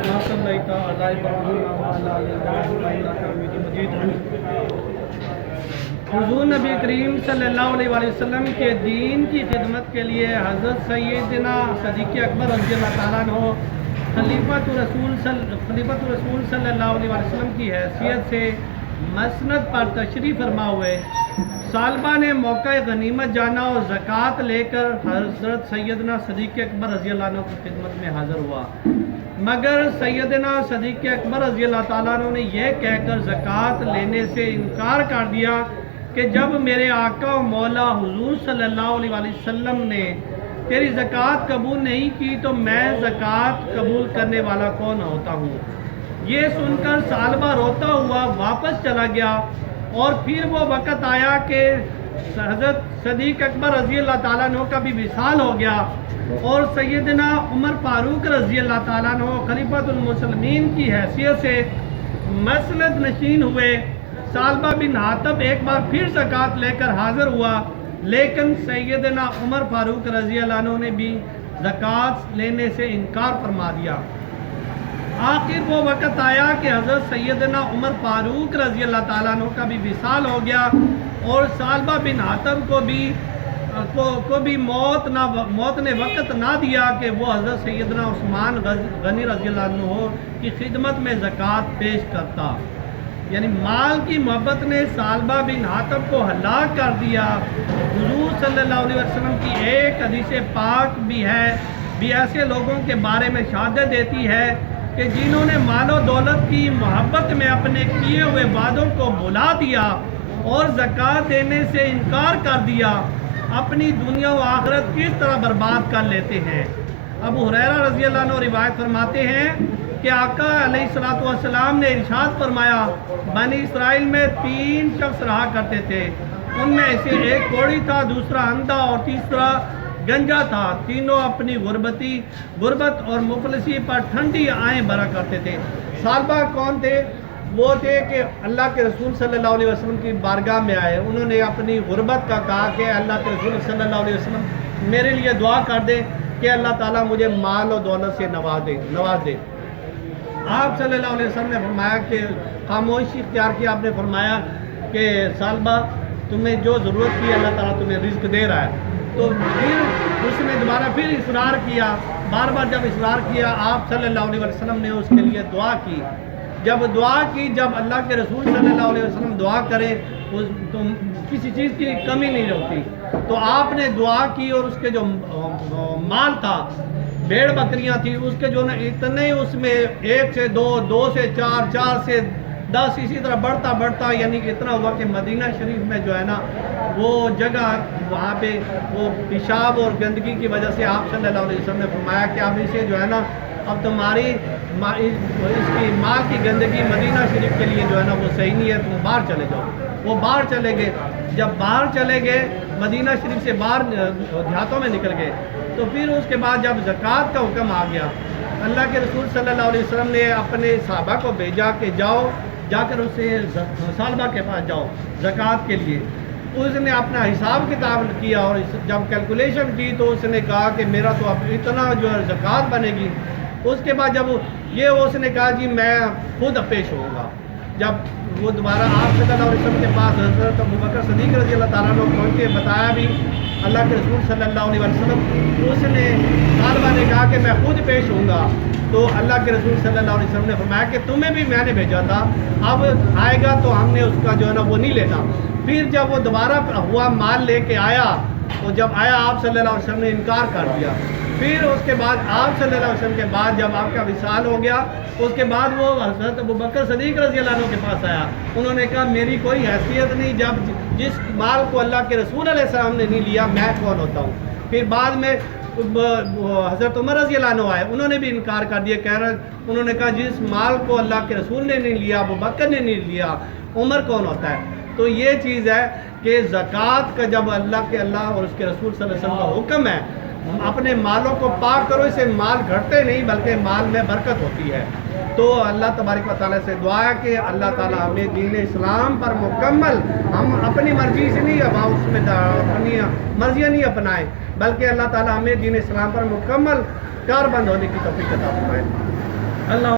كما صليت على إبراهيم وعلى آل إبراهيم إنك حميد مجيد. حضور نبی کریم صلی اللہ علیہ وسلم کے دین کی خدمت کے لیے حضرت سیدنا صدیق اکبر رضی اللہ تعالیٰ عنہ خلیفۃ رسول صلی اللہ علیہ وسلم کی حیثیت سے مسند پر تشریف فرما ہوئے. سالبہ نے موقع غنیمت جانا اور زکوٰۃ لے کر حضرت سیدنا صدیق اکبر رضی اللہ عنہ کی خدمت میں حاضر ہوا، مگر سیدنا صدیق اکبر رضی اللہ تعالیٰ عنہ نے یہ کہہ کر زکوٰۃ لینے سے انکار کر دیا کہ جب میرے آقا و مولا حضور صلی اللہ علیہ وسلم نے تیری زکوٰۃ قبول نہیں کی تو میں زکوٰۃ قبول کرنے والا کون ہوتا ہوں. یہ سن کر سالبہ روتا ہوا واپس چلا گیا، اور پھر وہ وقت آیا کہ حضرت صدیق اکبر رضی اللہ تعالیٰ عنہ کا بھی وصال ہو گیا، اور سیدنا عمر فاروق رضی اللہ تعالیٰ عنہ خلیفۃ المسلمین کی حیثیت سے مسند نشین ہوئے. سالبہ بن حاتب ایک بار پھر زکوٰۃ لے کر حاضر ہوا، لیکن سیدنا عمر فاروق رضی اللہ عنہ نے بھی زکوٰۃ لینے سے انکار فرما دیا. آخر وہ وقت آیا کہ حضرت سیدنا عمر فاروق رضی اللہ تعالیٰ عنہ کا بھی وصال ہو گیا، اور سالبہ بن حاتب کو بھی موت نے وقت نہ دیا کہ وہ حضرت سیدنا عثمان غنی رضی اللہ عنہ کی خدمت میں زکوٰۃ پیش کرتا. یعنی مال کی محبت نے سالبہ بن حاتب کو ہلاک کر دیا. حضور صلی اللہ علیہ وسلم کی ایک حدیث پاک بھی ایسے لوگوں کے بارے میں شہادت دیتی ہے کہ جنہوں نے مال و دولت کی محبت میں اپنے کیے ہوئے وعدوں کو بھلا دیا اور زکوٰۃ دینے سے انکار کر دیا، اپنی دنیا و آخرت کس طرح برباد کر لیتے ہیں. ابو ہریرہ رضی اللہ عنہ روایت فرماتے ہیں کہ آقا علیہ السلام نے ارشاد فرمایا، بنی اسرائیل میں 3 شخص رہا کرتے تھے، ان میں سے ایک کوڑی تھا، دوسرا اندھا اور تیسرا گنجا تھا. تینوں اپنی غربت اور مفلسی پر ٹھنڈی آہیں بھرا کرتے تھے. سالبہ کون تھے؟ وہ تھے کہ اللہ کے رسول صلی اللہ علیہ وسلم کی بارگاہ میں آئے. انہوں نے اپنی غربت کا کہا کہ اللہ کے رسول صلی اللہ علیہ وسلم میرے لیے دعا کر دے کہ اللہ تعالیٰ مجھے مال و دولت سے نواز دے. آپ صلی اللہ علیہ وسلم نے فرمایا کہ خاموشی اختیار کی. آپ نے فرمایا کہ سالبہ تمہیں جو ضرورت کی اللہ تعالیٰ تمہیں رزق دے رہا ہے. تو پھر اس نے دوبارہ پھر اصرار کیا. بار بار جب اصرار کیا آپ صلی اللہ علیہ وسلم نے اس کے لیے دعا کی. جب اللہ کے رسول صلی اللہ علیہ وسلم دعا کرے تو کسی چیز کی کمی نہیں ہوتی. تو آپ نے دعا کی اور اس کے جو مال تھا، بھیڑ بکریاں تھی، اس کے جو اتنے اس میں 1 سے 2، 2 سے 4، 4 سے 10 اسی طرح بڑھتا یعنی اتنا ہوا کہ مدینہ شریف میں جو ہے نا وہ جگہ وہاں پہ وہ پیشاب اور گندگی کی وجہ سے آپ صلی اللہ علیہ وسلم نے فرمایا کہ اب اسے جو ہے نا اب تمہاری اس کی مال کی گندگی مدینہ شریف کے لیے جو ہے نا وہ صحیح نہیں ہے، تم باہر چلے جاؤ. وہ باہر چلے گئے. جب باہر چلے گئے مدینہ شریف سے باہر دیہاتوں میں نکل گئے، تو پھر اس کے بعد جب زکوٰۃ کا حکم آ گیا، اللہ کے رسول صلی اللہ علیہ وسلم نے اپنے صحابہ کو بھیجا کہ جا کر اسے سالبہ کے پاس جاؤ زکوٰۃ کے لیے. اس نے اپنا حساب کتاب کیا اور جب کیلکولیشن کی تو اس نے کہا کہ میرا تو اب اتنا جو ہے زکوٰۃ بنے گی. اس کے بعد جب اس نے کہا جی میں خود پیش ہوں گا. جب وہ دوبارہ آپ صلی اللہ علیہ وسلم کے پاس حضرت ابوبکر صدیق رضی اللہ تعالیٰ عنہ پہنچے، بتایا بھی اللہ کے رسول صلی اللہ علیہ وسلم. اس نے سالبہ نے کہا کہ میں خود پیش ہوں گا. تو اللہ کے رسول صلی اللہ علیہ وسلم نے فرمایا کہ تمہیں بھی میں نے بھیجا تھا، اب آئے گا تو ہم نے اس کا جو ہے نا وہ نہیں لینا. پھر جب وہ دوبارہ ہوا مال لے کے آیا، تو جب آیا آپ صلی اللہ علیہ وسلم نے انکار کر دیا. پھر اس کے بعد آپ صلی اللہ علیہ وسلم کے بعد جب آپ کا وصال ہو گیا، اس کے بعد وہ حضرت ابوبکر صدیق رضی اللہ عنہ کے پاس آیا. انہوں نے کہا میری کوئی حیثیت نہیں، جب جس مال کو اللہ کے رسول علیہ السلام نے نہیں لیا میں کون ہوتا ہوں. پھر بعد میں حضرت عمر رضی اللہ عنہ آئے، انہوں نے بھی انکار کر دیا. انہوں نے کہا جس مال کو اللہ کے رسول نے نہیں لیا، ابوبکر نے نہیں لیا، عمر کون ہوتا ہے. تو یہ چیز ہے کہ زکوٰۃ کا جب اللہ اور اس کے رسول صلی اللہ علیہ وسلم کا حکم ہے، اپنے مالوں کو پاک کرو، اسے مال گھٹتے نہیں بلکہ مال میں برکت ہوتی ہے. تو اللہ تبارک و تعالیٰ سے دعا ہے کہ اللہ تعالیٰ ہمیں دین اسلام پر مکمل، ہم اپنی مرضی سے نہیں اس میں اپنی مرضیاں نہیں اپنائیں، بلکہ اللہ تعالیٰ ہمیں دین اسلام پر مکمل کاربند ہونے کی توفیق عطا فرمائے. اللہ